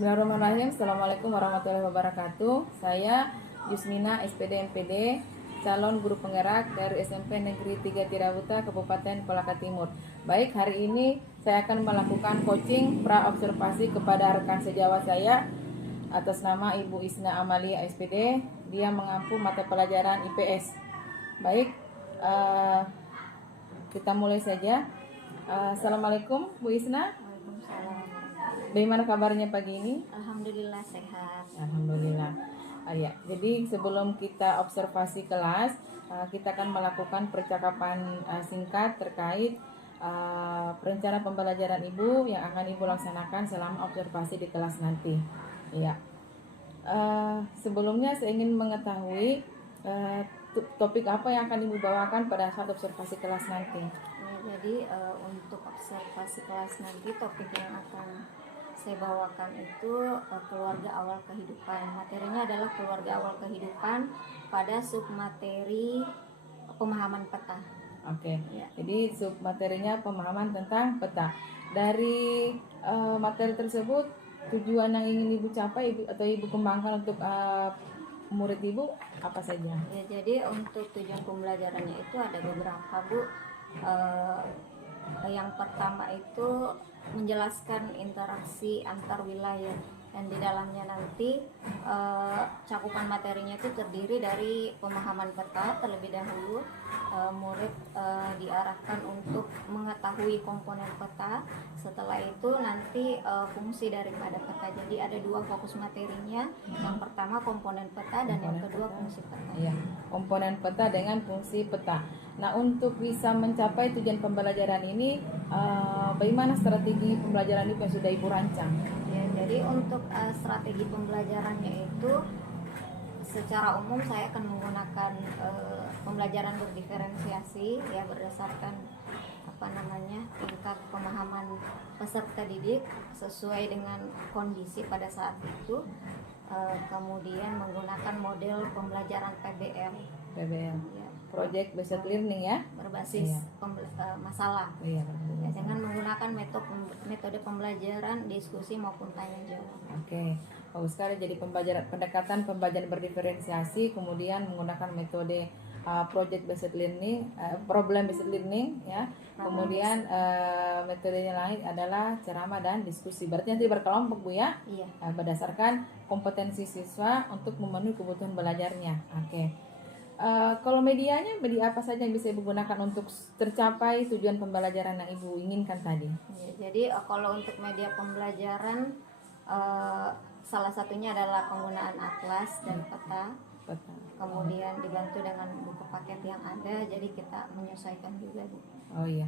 Bismillahirrahmanirrahim. Assalamualaikum warahmatullahi wabarakatuh. Saya Yusmina SPD MPD, calon guru penggerak dari SMP Negeri 3 Tirahuta, Kabupaten Kolaka Timur. Baik, hari ini saya akan melakukan coaching pra-observasi kepada rekan sejawat saya atas nama Ibu Isna Amalia SPD. Dia mengampu mata pelajaran IPS. Baik, kita mulai saja. Assalamualaikum Bu Isna. Waalaikumsalam. Bagaimana kabarnya pagi ini? Alhamdulillah sehat. Alhamdulillah. Ya, jadi sebelum kita observasi kelas, kita akan melakukan percakapan singkat terkait rencana pembelajaran Ibu yang akan Ibu laksanakan selama observasi di kelas nanti. Ya. Sebelumnya saya ingin mengetahui topik apa yang akan Ibu bawakan pada saat observasi kelas nanti. Ya, jadi untuk observasi kelas nanti topik yang akan saya bawakan itu keluarga awal kehidupan. Materinya adalah keluarga awal kehidupan pada submateri pemahaman peta. Oke. Ya. Jadi submaterinya pemahaman tentang peta. Dari materi tersebut, tujuan yang ingin Ibu capai atau Ibu kembangkan untuk murid Ibu apa saja? Ya, jadi untuk tujuan pembelajarannya itu ada beberapa, Bu. Yang pertama itu menjelaskan interaksi antar wilayah, dan di dalamnya nanti cakupan materinya itu terdiri dari pemahaman peta. Terlebih dahulu murid diarahkan untuk mengetahui komponen peta. Setelah itu nanti fungsi daripada peta. Jadi ada dua fokus materinya. Yang pertama komponen peta dan yang kedua fungsi peta. Iya, komponen peta dengan fungsi peta. Nah, untuk bisa mencapai tujuan pembelajaran ini, bagaimana strategi pembelajaran itu yang sudah Ibu rancang? Ya, jadi untuk strategi pembelajarannya itu secara umum saya akan menggunakan pembelajaran berdiferensiasi, ya, berdasarkan tingkat pemahaman peserta didik sesuai dengan kondisi pada saat itu. Kemudian menggunakan model pembelajaran PBL. Ya, Project Based Learning ya, berbasis masalah. Iya, ya, dengan menggunakan metode pembelajaran diskusi maupun tanya jawab. Oke, bagus sekali. Jadi pendekatan pembelajaran berdiferensiasi, kemudian menggunakan metode project based learning, problem based learning ya. Kemudian metodenya lain adalah ceramah dan diskusi. Berarti nanti berkelompok, Bu ya? Iya. Berdasarkan kompetensi siswa untuk memenuhi kebutuhan belajarnya. Oke. Kalau media apa saja yang bisa Ibu gunakan untuk tercapai tujuan pembelajaran yang Ibu inginkan tadi? Ya, jadi kalau untuk media pembelajaran salah satunya adalah penggunaan atlas dan peta. Kemudian dibantu dengan buku paket yang ada, jadi kita menyesuaikan juga, Bu. Oh iya.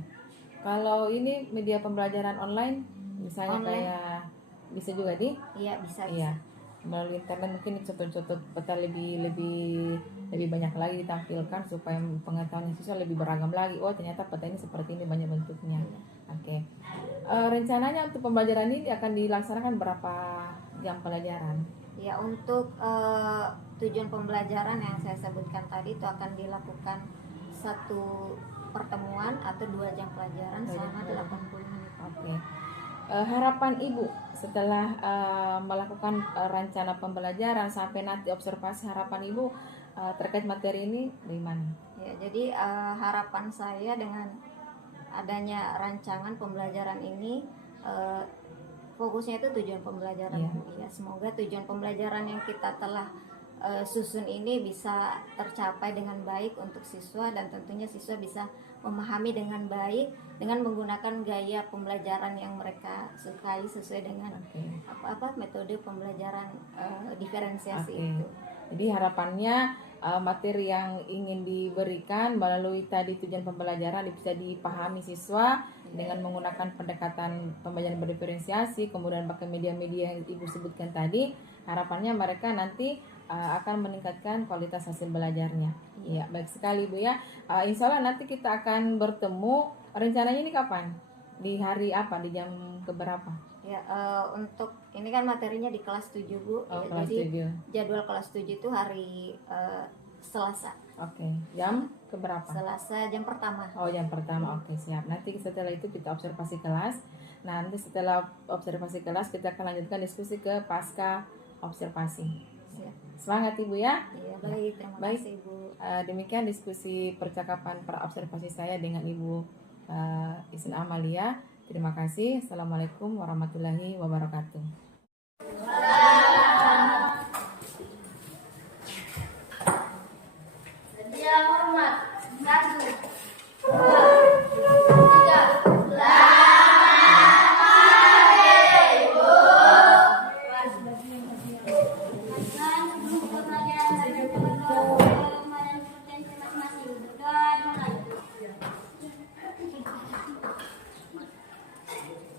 Kalau ini media pembelajaran online, misalnya kayak bisa juga Iya, bisa. Iya. Melalui internet mungkin contoh-contoh peta lebih banyak lagi ditampilkan supaya pengetahuan siswa lebih beragam lagi. Oh, ternyata peta ini seperti ini, banyak bentuknya. Oke. Rencananya untuk pembelajaran ini akan dilaksanakan berapa jam pelajaran? Ya, untuk tujuan pembelajaran yang saya sebutkan tadi itu akan dilakukan satu pertemuan atau 2 jam pelajaran selama 80 menit. Oke. Harapan Ibu setelah melakukan rencana pembelajaran sampai nanti observasi, harapan Ibu terkait materi ini bagaimana? Ya, jadi harapan saya dengan adanya rancangan pembelajaran ini, fokusnya itu tujuan pembelajaran. Ya, semoga tujuan pembelajaran yang kita telah susun ini bisa tercapai dengan baik untuk siswa, dan tentunya siswa bisa memahami dengan baik dengan menggunakan gaya pembelajaran yang mereka sukai sesuai dengan metode pembelajaran diferensiasi itu. Jadi harapannya materi yang ingin diberikan melalui tadi tujuan pembelajaran bisa dipahami siswa dengan menggunakan pendekatan pembelajaran berdiferensiasi, kemudian pakai media-media yang Ibu sebutkan tadi. Harapannya mereka nanti akan meningkatkan kualitas hasil belajarnya. Ya, baik sekali Bu ya. Insya Allah nanti kita akan bertemu. Rencananya ini kapan? Di hari apa? Di jam keberapa? Ya, untuk ini kan materinya di kelas 7, Bu. Kelas jadi 7. Jadwal kelas 7 itu hari Selasa. Oke. Jam keberapa? Selasa jam pertama. Oh, jam pertama. Oke, siap. Nanti setelah itu kita observasi kelas. Nanti setelah observasi kelas kita akan lanjutkan diskusi ke pasca observasi. Siap. Semangat Ibu ya. Iya, baik, terima Baik. kasih Bu. Demikian diskusi percakapan pra observasi saya dengan Ibu Isna Amalia. Terima kasih. Assalamualaikum warahmatullahi wabarakatuh. Yang hormat, 1, 2, 3. Sebelum pertanyaan saya kepada kemarin potensi masing-masing berdoa dimulai.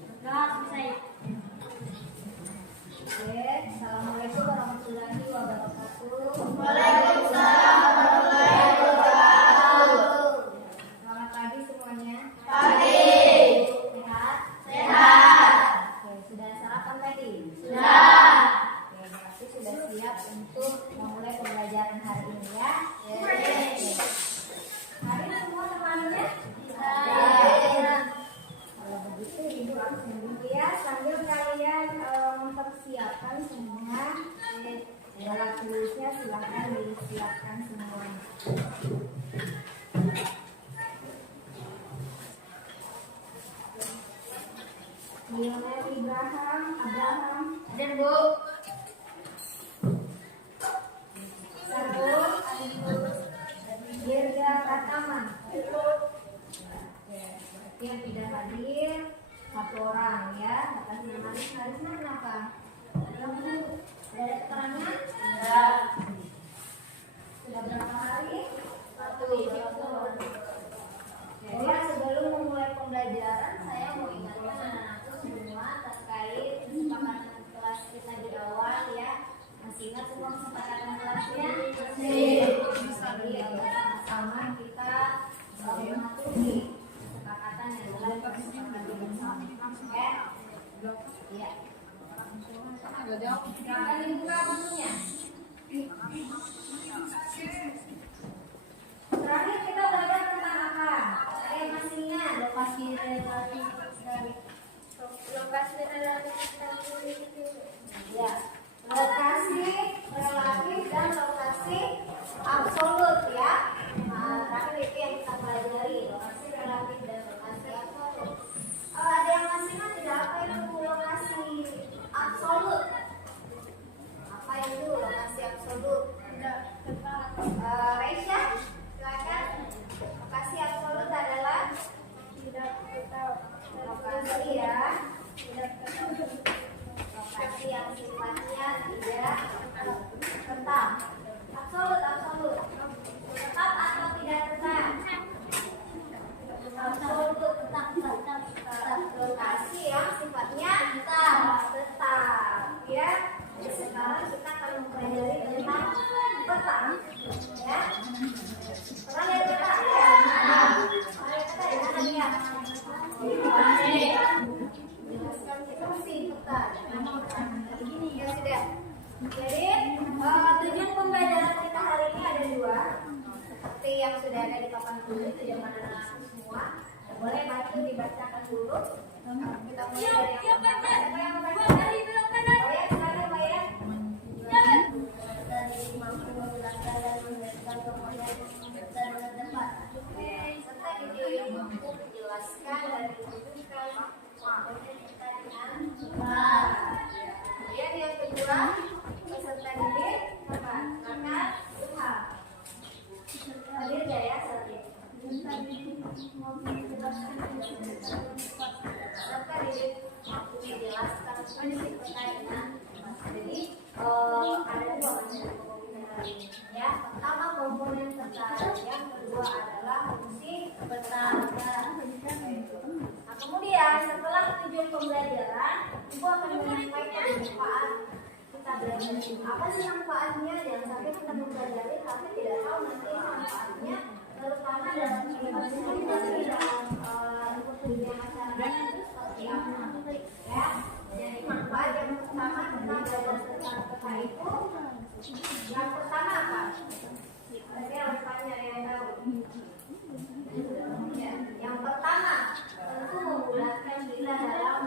Berdoa selesai. Oke, Assalamualaikum warahmatullahi wabarakatuh. Waalaikumsalam. Selamat pagi semuanya. Pagi. Sehat? Sehat. Oke, sudah sarapan tadi? Sudah. Oke, berarti sudah siap untuk memulai pembelajaran hari ini ya. Hari ini semua temannya? Kalau begitu ibu langsung dulu ya, sambil kalian mempersiapkan semua. Segala tulisnya silahkan disiapkan semua. Lionel Abraham, Dan Bu. Sarul, Dirga Pratama. Yang tidak hadir satu orang ya. Atas nama Harisma kenapa? Ada keterangan? Sudah. Sudah berapa hari? 1. Jadi sebelum memulai pembelajaran, saya mau ingatkan anak-anakku semua terkait kesepakatan kelas kita di awal ya. Masih ingat semua kesepakatan kelasnya? Jadi sama-sama kita mematuhi kesepakatan yang telah disepakati bersama. Ya? Iya. Silakan dibuka bukunya. Terakhir kita belajar tentang apa? Saya masih ingat lokasi relatif dari Lokasi relatif dan ya, lokasi relatif dan lokasi absolut ya. Nah, terakhir itu yang kita pelajari, lokasi relatif dan lokasi absolut. Ada yang masih ingat tidak apa itu lokasi absolut? Apa itu lokasi absolut? Raisya, silakan. Lokasi absolut adalah lokasi ya, lokasi yang sifatnya tidak tetap. Absolut. Tetap atau tidak tetap? Absolut tetap. Lokasi yang sifatnya tetap. Ya. Sekarang kita akan mempelajari tentang peta. Ya. Pernah lihat peta? Ya. Pernah lihat peta di mana dia? Jelaskan fungsi peta. Ya sudah. Jadi tujuan pembelajaran kita hari ini ada 2. Seperti yang sudah ada di papan tulis di depan anak semua. Boleh bantu dibacakan dulu. Kita mulai dari yang pertama. Siapa yang membaca? Bayar, silakan Bayar. dari mampu menjelaskan dan memberikan kemudian dan berdebat. Serta mampu menjelaskan dan menunjukkan komponen kita dengan benar. Kemudian yang kedua, peserta didik apa? Maka Tuhan. Hadir gak ya saat ini? Serta didik mampu menjelaskan prinsip pertanyaan. Jadi ada 2 komponen ya. Pertama komponen peta, yang kedua adalah fungsi peta. Nah, kemudian setelah tujuan pembelajaran, ibu akan menyampaikan manfaat kita belajar. Apa sih manfaatnya? Jangan sampai kita mempelajari tapi tidak tahu nanti manfaatnya, terutama dalam implementasi dalam dunia masyarakat itu seperti apa. Ya, jadi manfaat yang pertama kita belajar tentang peta itu. Yang pertama apa? Saya harus tanya yang tahu. Ya, yang pertama tentu memudahkan kita dalam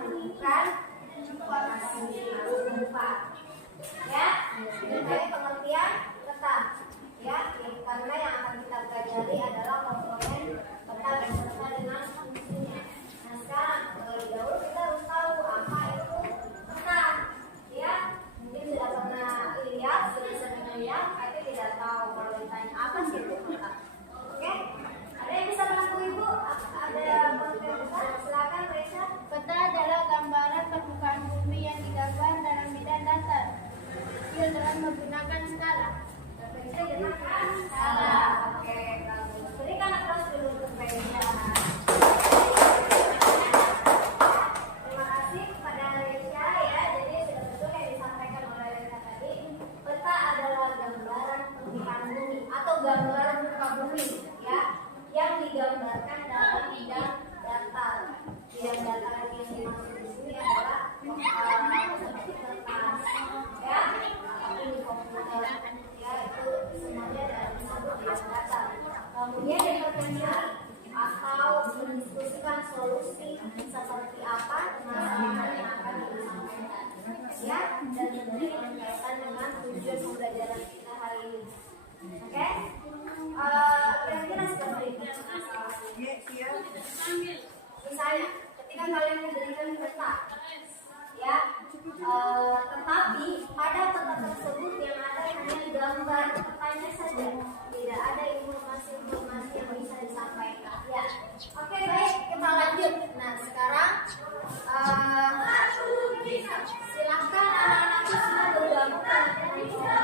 Oke? Kira-kira seperti itu. Misalnya, ketika kalian memberikan peta, ya, tetapi pada peta tersebut yang ada hanya gambar petanya saja, tidak ada informasi-informasi yang bisa disampaikan. Ya, oke baik, kita lanjut. Nah sekarang silakan anak-anak semua bergabung kita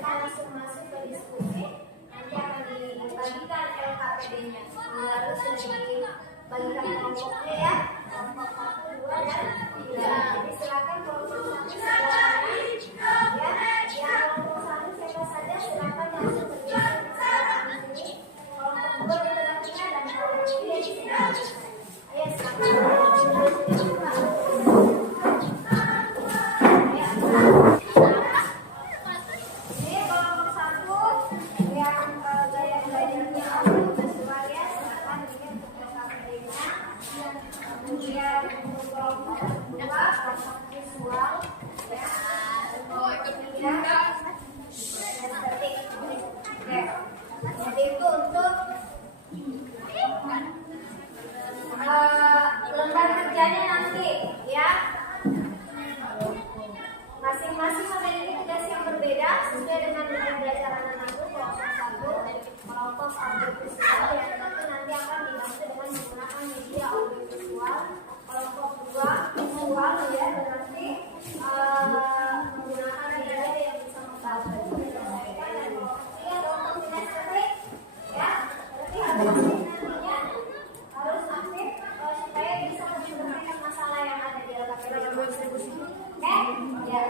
langsung masuk ke diskusi. Nanti akan dibagikan LKPD-nya. Harus sudah dibagikan kelompoknya ya. Kelompok 1, 2, dan 3. Jadi silakan kelompok 1 silakan. Ya, yang kelompok 1 siapa saja silakan langsung bergabung ke sini. Kelompok 2 di tengah-tengah dan kelompok 3 di sini. Ayo silakan. Ini kelompok 1 yang gaya-gayanya visual ya, silakan lihat LKPD-nya. Kemudian untuk kelompok 2 kelompok visual ya. Oke. Jadi itu untuk lembar kerjanya nanti ya. Masing-masing memiliki tugas yang berbeda sesuai dengan nilai belajar anak-anak itu. Kelompok audiovisual yang tentu nanti akan dibantu dengan menggunakan media audiovisual. Kelompok 2 visual ya, berarti menggunakan media yang bisa membantu. Dan kelompok 3 kinestetik ya, berarti nantinya harus aktif supaya bisa menyelesaikan masalah yang ada di LKPD. Oke? Ya.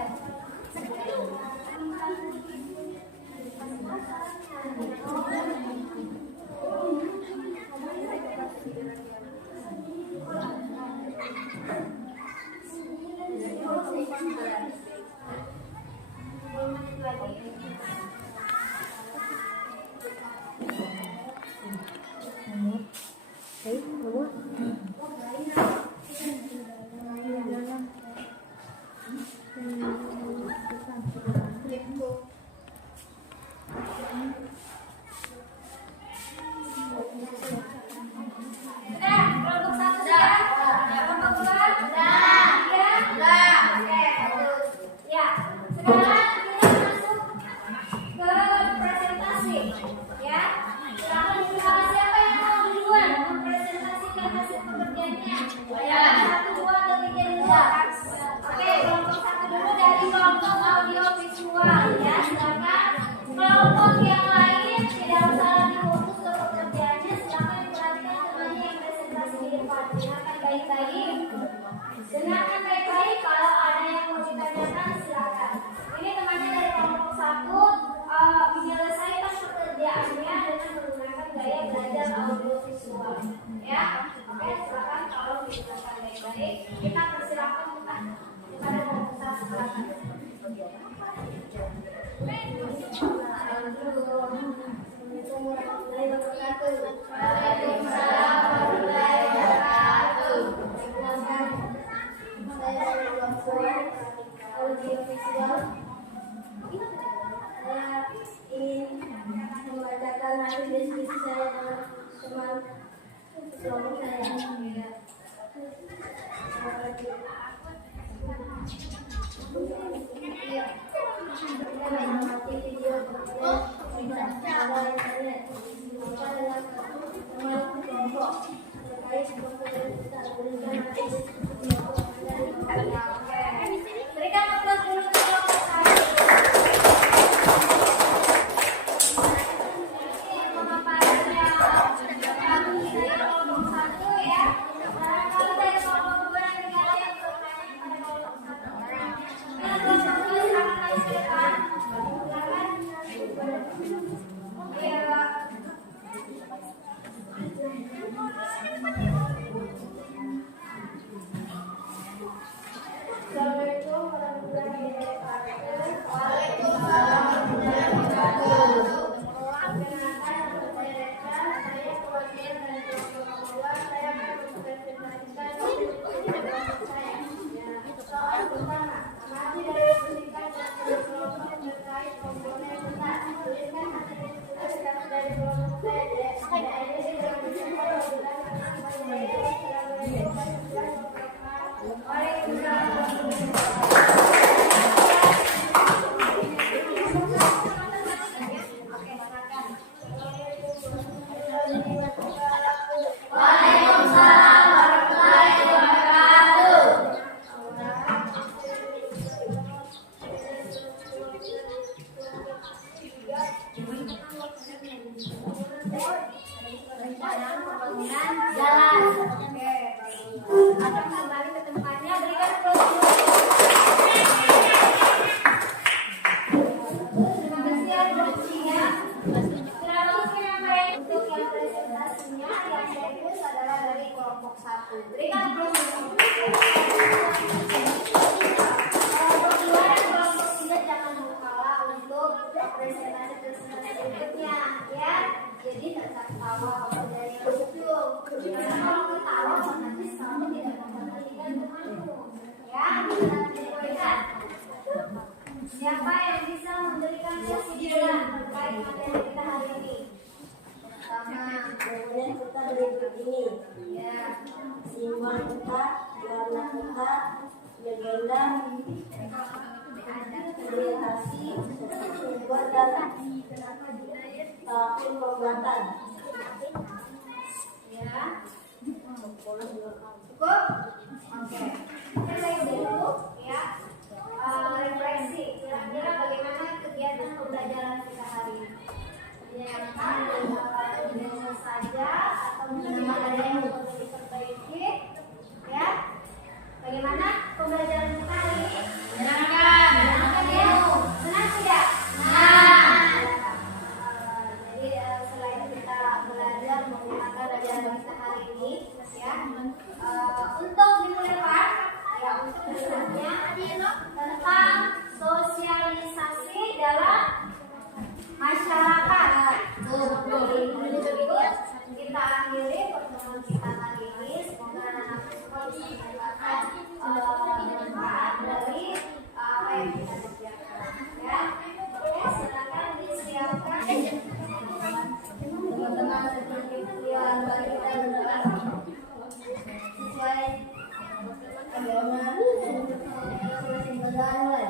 Dengarkan baik-baik, kalau ada yang mau ditanyakan silakan. Ini temannya dari kelompok 1 menyelesaikan pekerjaannya dengan menggunakan gaya belajar audiovisual. Ya, oke, silakan kalau dijelaskan baik-baik. Kita persilakan kepada kelompok 1 silakan. Waalaikumsalam warahmatullahi wabarakatuh. Saya audiovisual. Saya ingin membacakan hasil diskusi saya dengan teman kelompok saya. Mengamati video kelompok terkait berikan aplaus dulu ke kelompok saya. Pemaparannya bagus dari kelompok 1 ya. Kalau dari kelompok 2 nanti kalian Rencana pembangunan jalan. Oke, bagus. Akan kembali ke tempatnya, berikan aplaus dulu. Terima kasih ya produksinya. Terima kasih ya Mbak. Untuk yang presentasinya yang serius adalah dari kelompok 1. Berikan aplaus dulu. Kelompok 2 dan kelompok 3 jangan lupa untuk presentasi berikutnya ya. Jadi tetap ketawa kalau dari yang lucu. Karena kalau ketawa otomatis kamu tidak memperhatikan temanmu. Ya, kita diperhatikan. Siapa yang bisa memberikan kesimpulan terkait materi kita hari ini? Pertama, Kemudian kita berikut ini ya, simbol kita, warna kita, legenda, orientasi, sumber dan tahun pembuatan. ya. Cukup? Oke. Kita lihat dulu ya. Refleksi. Kira-kira bagaimana kegiatan pembelajaran kita hari ini? Biasa saja atau mungkin ada yang perlu diperbaiki? Ya. Bagaimana pembelajaran kita hari ini? Menyenangkan. Menyenangkan ya? Senang tidak? Senang. Jadi selain kita belajar menggunakan ajaran kita hari ini, ya, untuk minggu depan, ya untuk berikutnya tentang sosialisasi dalam masyarakat. Kita akhiri pertemuan kita hari ini. Semoga anak-anak semua bisa mendapatkan manfaat dari apa yang kita kerjakan. Ya, oke, silakan disiapkan. Teman-teman yang bagi kita berdoa sesuai agama masing-masing berdoa.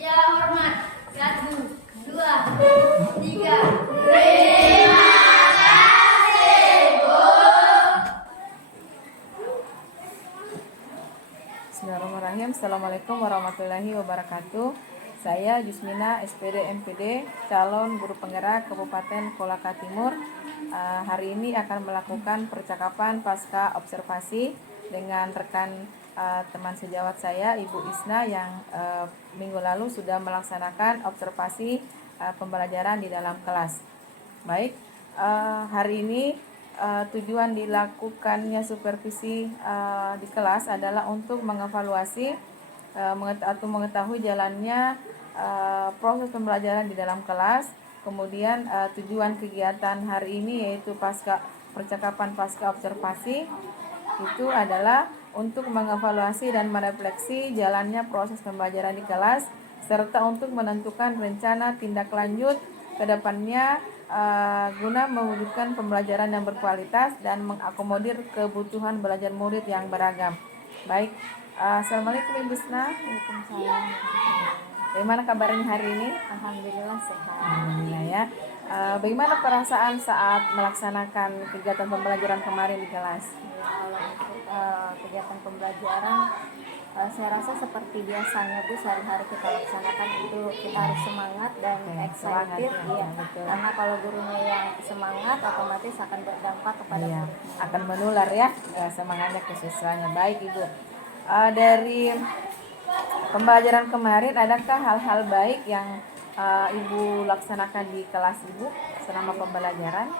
Ya hormat. 1, 2, 3. Terima kasih, Bu. Bismillahirrahmanirrahim. Assalamualaikum warahmatullahi wabarakatuh. Saya Yusmina SPD MPD, calon guru penggerak Kabupaten Kolaka Timur. Hari ini akan melakukan percakapan pasca observasi dengan rekan teman sejawat saya, Ibu Isna, yang minggu lalu sudah melaksanakan observasi pembelajaran di dalam kelas. Baik, hari ini tujuan dilakukannya supervisi di kelas adalah untuk mengevaluasi atau mengetahui jalannya proses pembelajaran di dalam kelas. Kemudian tujuan kegiatan hari ini yaitu percakapan pasca observasi itu adalah untuk mengevaluasi dan merefleksi jalannya proses pembelajaran di kelas serta untuk menentukan rencana tindak lanjut ke depannya guna mewujudkan pembelajaran yang berkualitas dan mengakomodir kebutuhan belajar murid yang beragam. Baik, Assalamualaikum Ibu Isna. Waalaikumsalam. Bagaimana kabarnya hari ini? Alhamdulillah sehat. Alhamdulillah ya. Bagaimana perasaan saat melaksanakan kegiatan pembelajaran kemarin di kelas? Kalau untuk kegiatan pembelajaran, saya rasa seperti biasanya Bu, sehari-hari kita laksanakan itu kita harus semangat dan Semangat, excited, ya, iya. betul. Karena kalau gurunya yang semangat, otomatis akan berdampak kepada Iya, muridnya. akan menular ya semangatnya ke siswanya. Baik Ibu, dari pembelajaran kemarin adakah hal-hal baik yang Ibu laksanakan di kelas Ibu selama pembelajaran?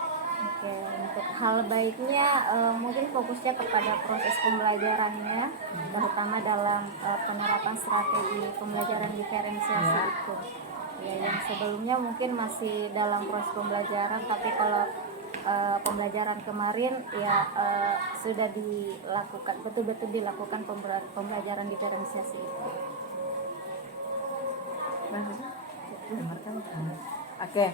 Oke, untuk hal baiknya mungkin fokusnya kepada proses pembelajarannya, terutama dalam penerapan strategi pembelajaran diferensiasi Ya. itu. Ya, yang sebelumnya mungkin masih dalam proses pembelajaran, tapi kalau pembelajaran kemarin ya sudah dilakukan, betul-betul dilakukan pembelajaran diferensiasi itu. Oke,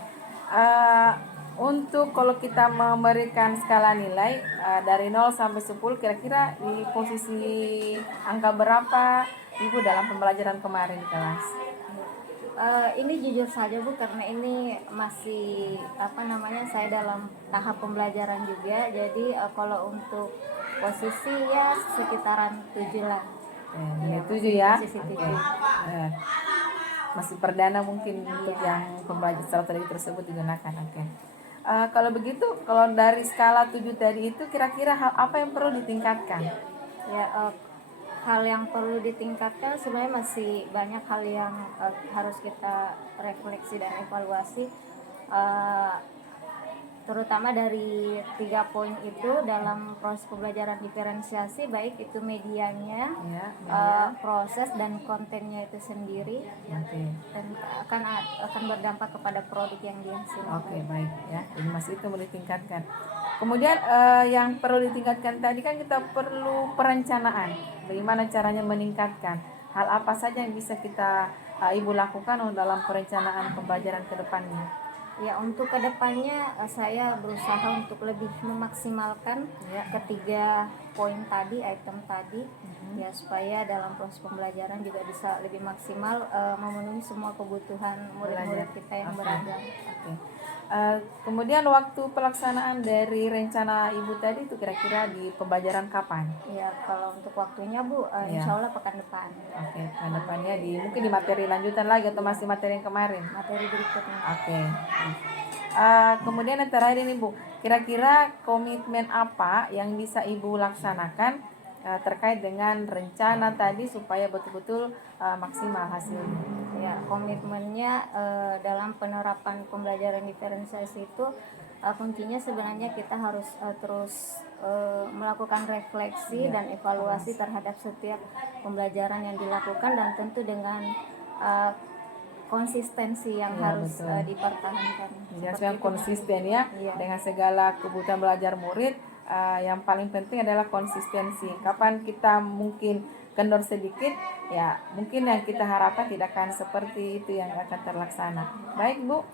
Untuk kalau kita memberikan skala nilai dari 0 sampai 10, kira-kira di posisi angka berapa Ibu dalam pembelajaran kemarin di kelas? Ini jujur saja Bu, karena ini masih saya dalam tahap pembelajaran juga. Jadi kalau untuk posisi ya sekitaran 7 lah. Nilai 7 ya. Posisi Oke. 7. Masih perdana mungkin untuk yang pembelajaran strategi tersebut digunakan. Oke. Kalau begitu, kalau dari skala 7 tadi itu kira-kira hal apa yang perlu ditingkatkan? Ya, hal yang perlu ditingkatkan sebenarnya masih banyak hal yang harus kita refleksi dan evaluasi, terutama dari 3 poin itu dalam proses pembelajaran diferensiasi, baik itu medianya, Ya, proses dan kontennya itu sendiri, Oke. dan akan berdampak kepada produk yang dihasilkan. Oke, baik ya. Ini masih itu mau ditingkatkan. Kemudian yang perlu ditingkatkan tadi kan kita perlu perencanaan. Bagaimana caranya meningkatkan? Hal apa saja yang bisa kita Ibu lakukan dalam perencanaan pembelajaran ke depannya? Ya, untuk kedepannya saya berusaha untuk lebih memaksimalkan ketiga poin tadi, item tadi, ya, supaya dalam proses pembelajaran juga bisa lebih maksimal memenuhi semua kebutuhan murid-murid kita yang Oke. beragam. Oke. Kemudian waktu pelaksanaan dari rencana Ibu tadi itu kira-kira di pembelajaran kapan? Ya, kalau untuk waktunya Bu, Ya. insya Allah pekan depan, Oke, ke depannya mungkin di materi lanjutan lagi atau masih materi yang kemarin? materi berikutnya. Oke. Kemudian yang terakhir ini Bu, kira-kira komitmen apa yang bisa Ibu laksanakan terkait dengan rencana tadi supaya betul-betul maksimal hasilnya? Ya, komitmennya dalam penerapan pembelajaran diferensiasi itu kuncinya sebenarnya kita harus terus melakukan refleksi dan evaluasi terhadap setiap pembelajaran yang dilakukan, dan tentu dengan konsistensi yang Ya, harus betul. dipertahankan. Yang Seperti itu. konsisten ya Iya. dengan segala kebutuhan belajar murid. Yang paling penting adalah konsistensi. Kapan kita mungkin kendor sedikit, ya mungkin yang kita harapkan tidak akan seperti itu yang akan terlaksana. Baik Bu,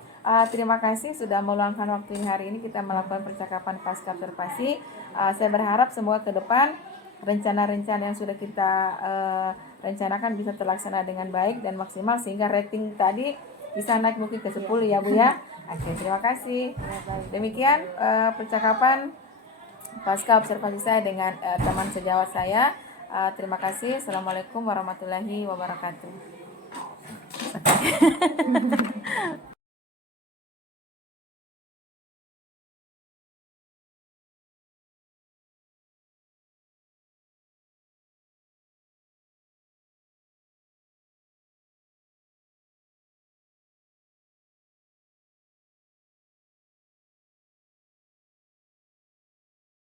terima kasih sudah meluangkan waktu ini hari ini kita melakukan percakapan pasca observasi. Saya berharap semoga ke depan rencana-rencana yang sudah kita rencanakan bisa terlaksana dengan baik dan maksimal sehingga rating tadi bisa naik mungkin ke 10 ya Bu ya. Oke, terima kasih. Demikian percakapan pasca observasi saya dengan teman sejawat saya. Terima kasih. Assalamualaikum warahmatullahi wabarakatuh.